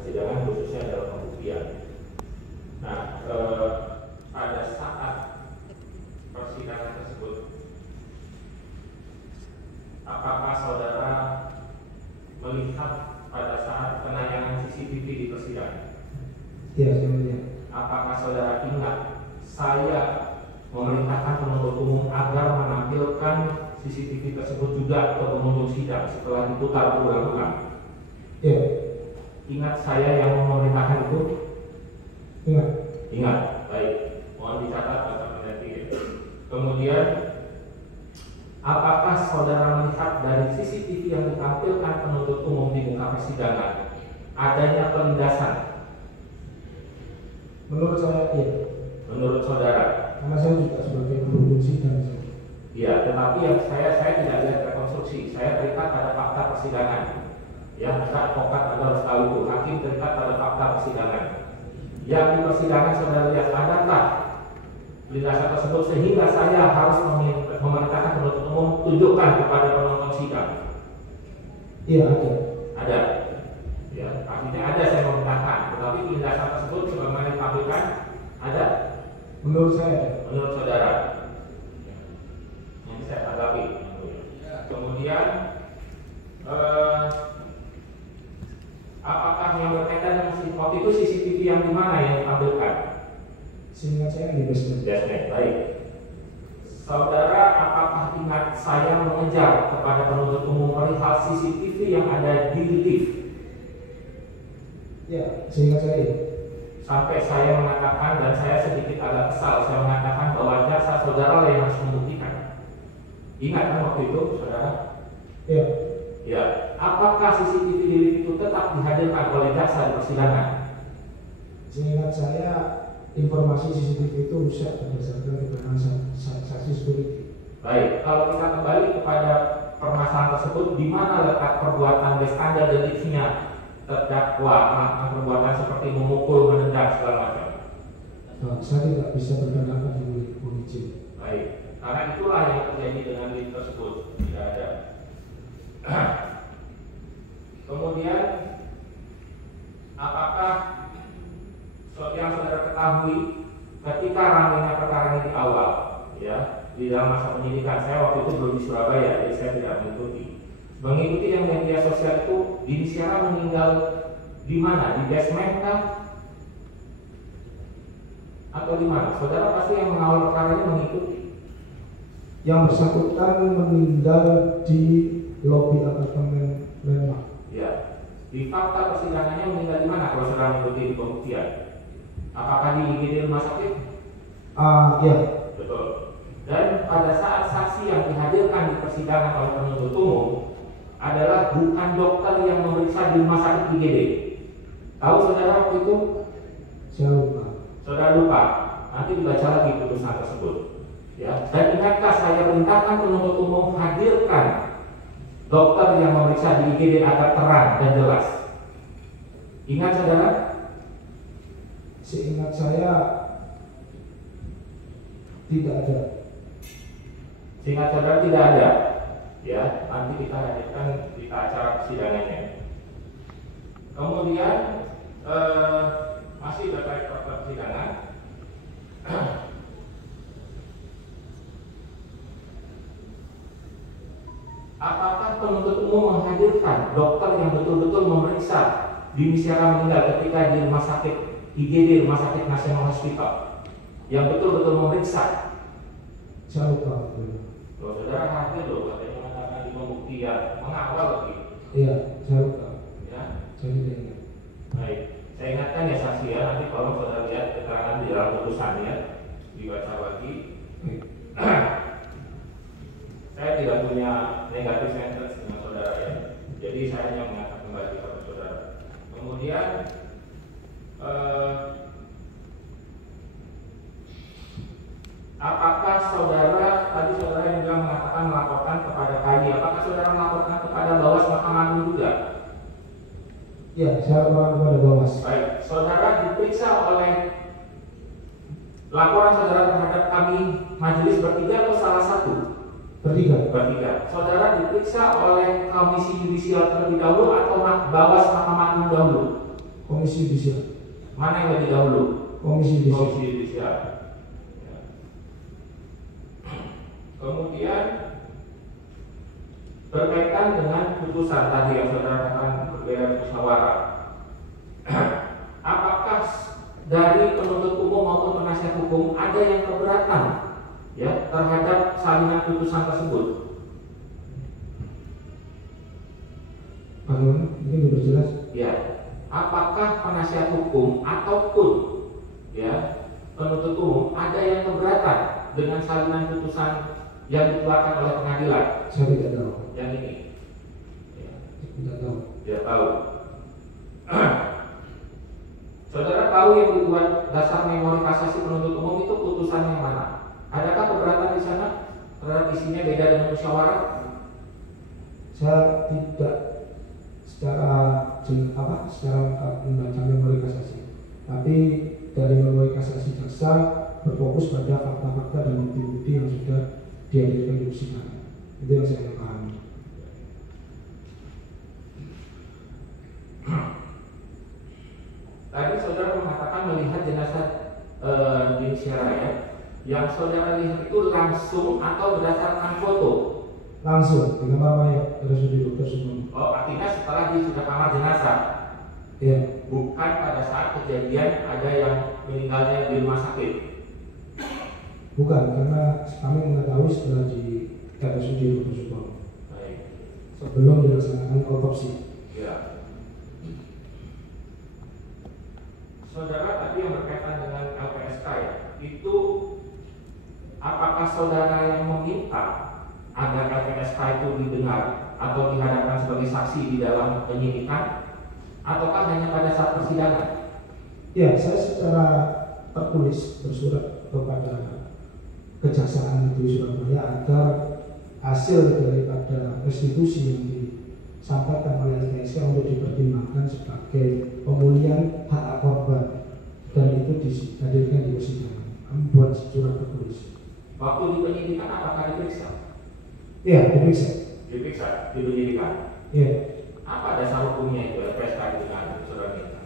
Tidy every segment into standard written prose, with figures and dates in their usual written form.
persidangan khususnya dalam pembuktian. Nah, pada saat persidangan tersebut, apakah saudara melihat pada saat penayangan CCTV di persidangan? Iya, saya melihat. Apakah saudara ingat saya memerintahkan penuntut umum agar menampilkan CCTV tersebut juga ke pengunjung sidang setelah diputar berulang-ulang? Iya. Ingat saya yang memerintahkan itu? Ingat. Ingat, baik. Mohon dicatat Bapak Pendaki. Kemudian, apakah saudara melihat dari CCTV yang ditampilkan penuntut umum di muka persidangan adanya pelindasan? Menurut saya iya. Menurut saudara? Karena saya juga sebagai pengunjung sidang. Ya, tetapi yang saya tidak lihat rekonstruksi. Saya terikat pada fakta persidangan. Ya, maka advokat Anda harus tahu itu. Hakim terikat pada fakta persidangan. Yang di persidangan saudara lihat adakah pelindasan tersebut sehingga saya harus memerintahkan penuntut umum tunjukkan kepada penonton sidang? Iya, ada. Ada. Ya, artinya ada saya memerintahkan. Tetapi pelindasan tersebut sebagaimana ditampilkan ada. Menurut saya. Menurut saudara? Nanti saya tanggapi. Kemudian apakah yang berkaitan dengan waktu itu CCTV yang di mana yang ditampilkan? Seingat saya di basement. Basement, baik. Saudara, apakah ingat saya mengejar kepada penuntut umum perihal CCTV yang ada di lift? Ya, seingat saya. Sampai saya mengatakan, dan saya sedikit agak kesal, saya mengatakan bahwa jaksa saudara yang harus membuktikan. Ingat kan waktu itu, saudara? Iya. Ya, apakah CCTV di lift itu tetap dihadirkan oleh jaksa di persidangan? Seingat saya, informasi CCTV itu rusak berdasarkan keterangan saksi security. Baik, kalau kita kembali kepada permasalahan tersebut, di mana letak perbuatan bystander deliknya terdakwa melakukan perbuatan seperti memukul, menendang segala macam? Nah, saya tidak bisa berpendapat di izin. Baik, karena itulah yang terjadi dengan lift tersebut, tidak ada. Kemudian, apakah yang saudara ketahui ketika ramainya perkara ini di awal, ya, di dalam masa penyidikan, saya waktu itu belum di Surabaya, jadi saya tidak mengikuti yang media sosial itu. Dini Syara meninggal di mana? Di basement kah? Atau di mana? Saudara pasti yang mengawal perkara ini mengikuti. Yang bersangkutan meninggal di lobi apartemen Lembang. Ya, di fakta persidangannya meninggal di mana? Kalau saudara mengikuti di pembuktian, apakah di IGD rumah sakit? Ya. Betul. Dan pada saat saksi yang dihadirkan di persidangan oleh penuntut umum adalah bukan dokter yang memeriksa di rumah sakit IGD. Tahu saudara waktu itu? Saya lupa. Saudara lupa. Nanti dibaca lagi putusan tersebut. Ya. Dan ingatkah saya perintahkan penuntut umum hadirkan dokter yang memeriksa di IGD agar terang dan jelas. Ingat saudara? Seingat saya tidak ada. Seingat saudara tidak ada. Ya, nanti kita hadirkan di acara persidangannya. Kemudian masih terkait persidangan. Apakah penuntut umum menghadirkan dokter yang betul-betul memeriksa Dini Syara meninggal ketika di rumah sakit IGD, Rumah Sakit Nasional Hospital, yang betul-betul memeriksa? Saya lupa. Loh, saudara hadir loh, katanya mengatakan di pembuktian, mengawal lagi. Iya, saya lupa. Ya, Saya tidak ingat. baik. Saya ingatkan ya saksi ya, nanti kalau saudara lihat keterangan di dalam putusannya, dibaca lagi. Saya tidak punya negatif sentence dengan saudara ya, jadi saya hanya mengatakan kembali kepada saudara. Kemudian apakah saudara, tadi saudara yang juga mengatakan melaporkan kepada KAI, apakah saudara melaporkan kepada Bawas Mahkamah Agung juga? Ya, saya laporkan kepada Bawas. Baik, saudara diperiksa oleh laporan saudara terhadap kami majelis bertiga atau salah satu? Bertiga. Bertiga. Saudara diperiksa oleh Komisi Yudisial terlebih dahulu atau Bawas Mahkamah Agung dahulu? Komisi Judisial. Mana yang lebih dahulu? Komisi Judisial. Komisi Judisial. Ya. Kemudian berkaitan dengan putusan tadi yang saudara katakan berbeda musyawarah. Apakah dari penuntut umum maupun penasihat hukum ada yang keberatan ya terhadap salinan putusan tersebut? Bagaimana? Mungkin diperjelas. Ya, apakah penasihat hukum ataupun ya penuntut umum ada yang keberatan dengan salinan putusan yang dikeluarkan oleh pengadilan? Saya tidak tahu. Yang ini, ya. Tidak tahu. Tidak tahu. Saudara tahu yang dibuat dasar memori kasasi penuntut umum itu putusan yang mana? Adakah keberatan di sana terhadap isinya beda dengan musyawarah? Saya tidak secara lengkap membaca memori kasasi, tapi dari memori kasasi jaksa berfokus pada fakta-fakta dan bukti-bukti yang sudah dihadirkan di persidangan. Itu yang saya pahami. Tadi saudara mengatakan melihat jenazah di Syaraya, yang saudara lihat itu langsung atau berdasarkan foto? Langsung dengan nama ya RSUD Dr. Sumono. Oh, artinya setelah dia sudah kamar jenazah? Ya. Bukan pada saat kejadian ada yang meninggalnya di rumah sakit? Bukan, karena kami mengetahui setelah di RSUD Dr. Sumono. Baik. Sebelum dilaksanakan otopsi. Ya. Saudara tadi yang berkaitan dengan LPSK ya, itu apakah saudara yang meminta agar LPSK itu didengar atau dihadapkan sebagai saksi di dalam penyidikan, ataukah hanya pada saat persidangan? Ya, saya secara tertulis bersurat kepada Kejaksaan Negeri Surabaya agar hasil daripada restitusi yang disampaikan oleh LPSK untuk dipertimbangkan sebagai pemulihan hak korban, dan itu dihadirkan di persidangan. Kami buat surat tertulis. Waktu di penyidikan apakah diperiksa? Iya, diperiksa. Diperiksa di penyidikan. Iya. Apa dasar hukumnya itu LPSK dengan saudara minta?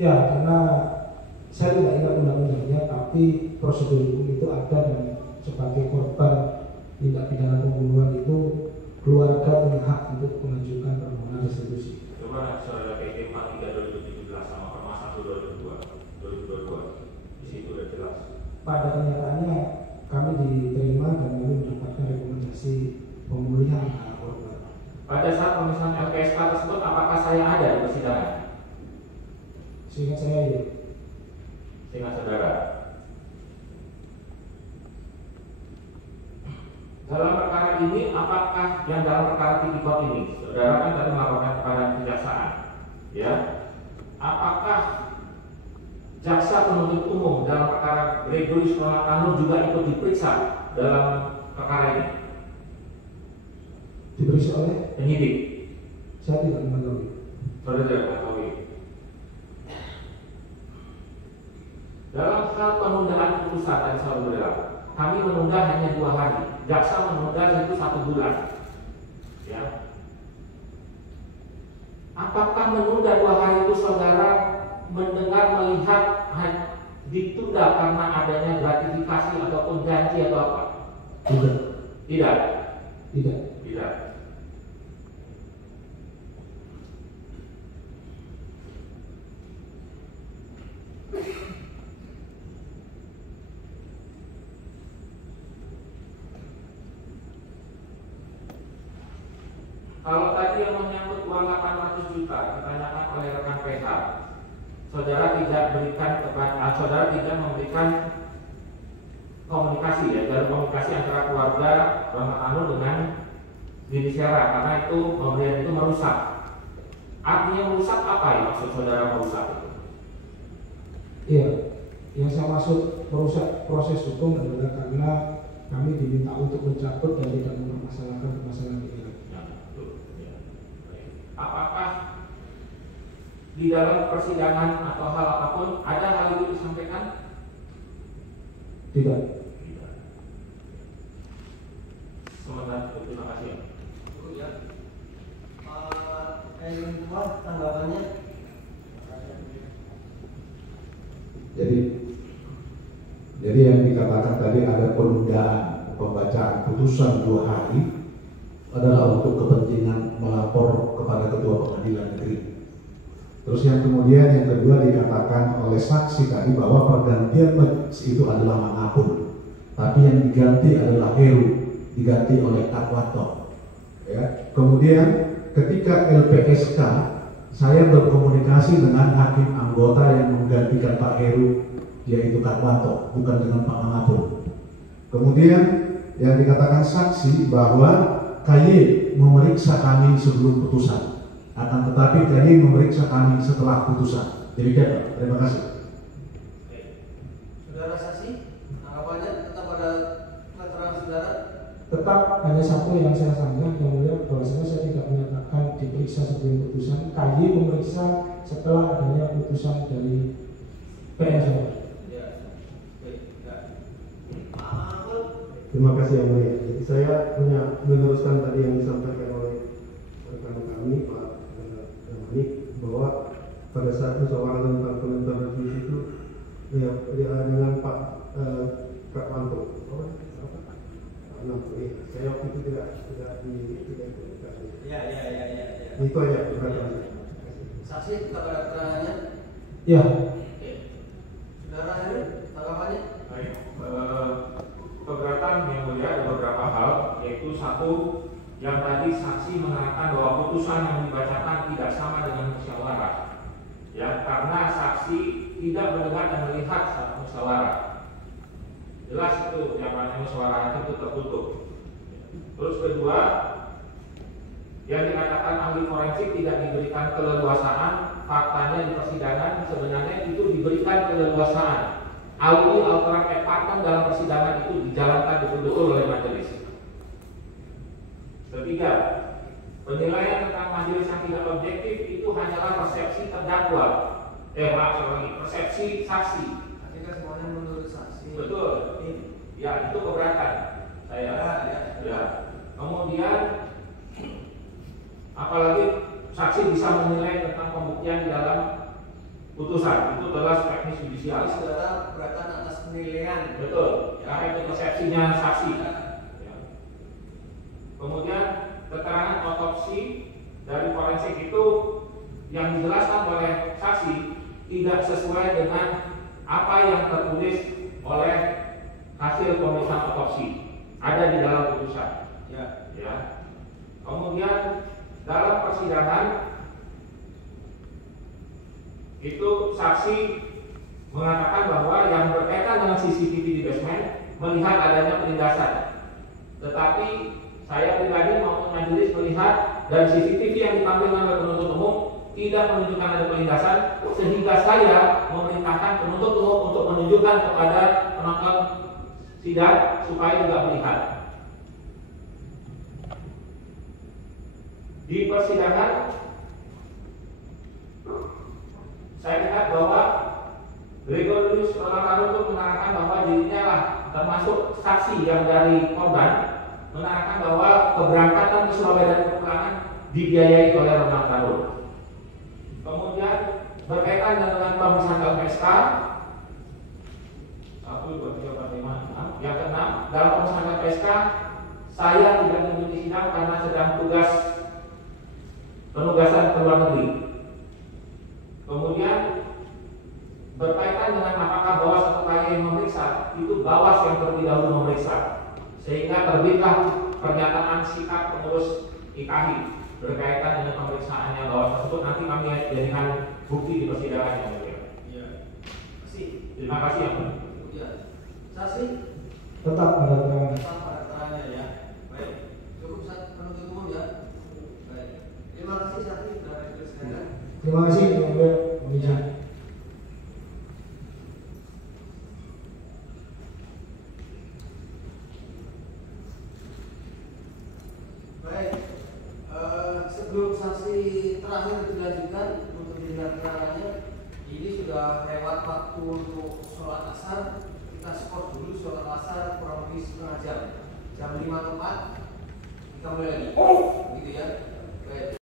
Ya, karena saya tidak ingat undang-undangnya, tapi prosedur hukum itu ada, dan sebagai korban tindak pidana pembunuhan itu keluarga punya hak untuk mengajukan permohonan restitusi. Coba saudara PP 43 2017 sama Perma 1 2022. Di situ sudah jelas. Pada kenyataannya kami diterima dan kami mendapatkan rekomendasi pemulihan hak korban. Pada saat pemeriksaan LPSK tersebut, apakah saya ada di persidangan? Seingat saya ya. Seingat saudara. Dalam perkara ini, apakah yang dalam perkara tipikor ini, saudara kan tadi melaporkan kepada kejaksaan, ya? Apakah jaksa penuntut umum dalam perkara Gregory Sonatanur juga ikut diperiksa dalam perkara ini? Diperiksa oleh Penyidik? saya tidak mengetahui. Saudara tidak mengetahui. Dalam hal penundaan putusan tadi saudara, kami menunda hanya 2 hari. Jaksa menunda itu 1 bulan. Ya. Apakah menunda 2 hari itu saudara mendengar, melihat ditunda karena adanya gratifikasi ataupun janji atau apa? Tidak. Tidak. Tidak. Tidak. Kalau tadi yang menyangkut uang 800 juta ditanyakan oleh rekan PH, saudara tidak memberikan komunikasi ya, jalur komunikasi antara keluarga Rahmat Anur dengan Dini Syara, karena itu pemberian itu merusak. Artinya merusak apa ya maksud saudara merusak itu? Iya, yang saya maksud merusak proses hukum adalah karena kami diminta untuk mencabut dan tidak mempermasalahkan permasalahan ini. Apakah di dalam persidangan atau hal apapun ada hal itu disampaikan? Tidak. Tidak. Sementara terima kasih. Yang kedua tanggapannya Jadi yang dikatakan tadi ada penundaan pembacaan putusan 2 hari adalah untuk kepentingan melapor kepada Ketua Pengadilan Negeri. Terus yang kemudian yang kedua dikatakan oleh saksi tadi bahwa pergantian majelis itu adalah Mangapul, tapi yang diganti adalah Heru, diganti oleh Katwato. Ya. Kemudian ketika LPSK saya berkomunikasi dengan hakim anggota yang menggantikan Pak Heru, yaitu Katwato, bukan dengan Pak Mangapul. Kemudian yang dikatakan saksi bahwa KY memeriksa kami sebelum putusan, akan tetapi KY memeriksa kami setelah putusan. Demikian Pak, terima kasih. Saudara saksi, tanggapannya tetap pada keterangan saudara? Tetap hanya satu yang saya sanggah, yang mulia, bahwasanya saya tidak menyatakan diperiksa sebelum putusan. KY memeriksa setelah adanya putusan dari PN. Terima kasih yang mulia. Jadi saya meneruskan tadi yang disampaikan oleh rekan kami Pak Damani, bahwa pada saat musyawarah tentang penentuan revisi itu ya, dengan Pak Katwanto, saya waktu itu tidak dikomunikasi. Ya. Itu aja. Terima kasih. Saksi tetap pada keterangannya? Ya. Saudara Heru, tanggapannya? Baik, keberatan yang mulia ada beberapa hal, yaitu satu, yang tadi saksi mengatakan bahwa putusan yang dibacakan tidak sama dengan musyawarah, ya, karena saksi tidak mendengar dan melihat saat musyawarah. Jelas itu yang namanya musyawarah itu tertutup. Terus kedua, yang dikatakan ahli forensik tidak diberikan keleluasaan, faktanya di persidangan sebenarnya itu diberikan keleluasaan. Audi alteram et partem dalam persidangan itu dijalankan betul-betul oleh majelis. Ketiga, penilaian tentang majelis yang tidak objektif itu hanyalah persepsi terdakwa. Persepsi saksi. Ketika semuanya menurut saksi. Betul. Ya, itu keberatan saya. Ya. Kemudian apalagi saksi bisa menilai tentang pembuktian di dalam putusan, itu adalah teknis judisial. Saudara keberatan atas penilaian. Betul, karena itu persepsinya saksi. Ya. Kemudian keterangan otopsi dari forensik itu yang dijelaskan oleh saksi tidak sesuai dengan apa yang tertulis oleh hasil pemeriksaan otopsi ada di dalam putusan. Ya. Kemudian dalam persidangan itu saksi mengatakan bahwa yang berkaitan dengan CCTV di basement melihat adanya penindasan. Tetapi saya pribadi maupun majelis melihat dan CCTV yang ditampilkan oleh penuntut umum tidak menunjukkan ada penindasan, sehingga saya memerintahkan penuntut umum untuk menunjukkan kepada penonton sidang supaya juga melihat. Di persidangan saya lihat bahwa Gregorius Romakanum itu menerangkan bahwa dirinya lah termasuk saksi yang dari korban menerangkan bahwa keberangkatan ke Surabaya dan kepulangan dibiayai oleh Romakanum. Kemudian berkaitan dengan pemeriksaan LPSK 1, 2, 3, 4, 5, 6. Yang keenam, dalam pemeriksaan LPSK saya tidak mengikuti sidang karena sedang tugas penugasan ke luar negeri. Kemudian berkaitan dengan apakah Bawas atau KY yang memeriksa, itu Bawas yang terlebih dahulu memeriksa, sehingga terbitlah pernyataan sikap pengurus IKHI berkaitan dengan pemeriksaannya Bawas tersebut. Nanti kami jadikan bukti di persidangan yang mulia. Terima kasih yang mulia. Saksi Tetap pada keterangan. tetap pada keterangannya ya. Baik, cukup penuntut umum ya. Baik, terima kasih saksi sudah dijelaskan. Terima kasih yang mulia. Pembicaraan. Baik, sebelum saksi terakhir dilanjutkan untuk didengar keterangannya, ini sudah lewat waktu untuk sholat asar. Kita skor dulu sholat asar kurang lebih setengah jam, jam 5 tepat kita mulai lagi, gitu ya. Baik.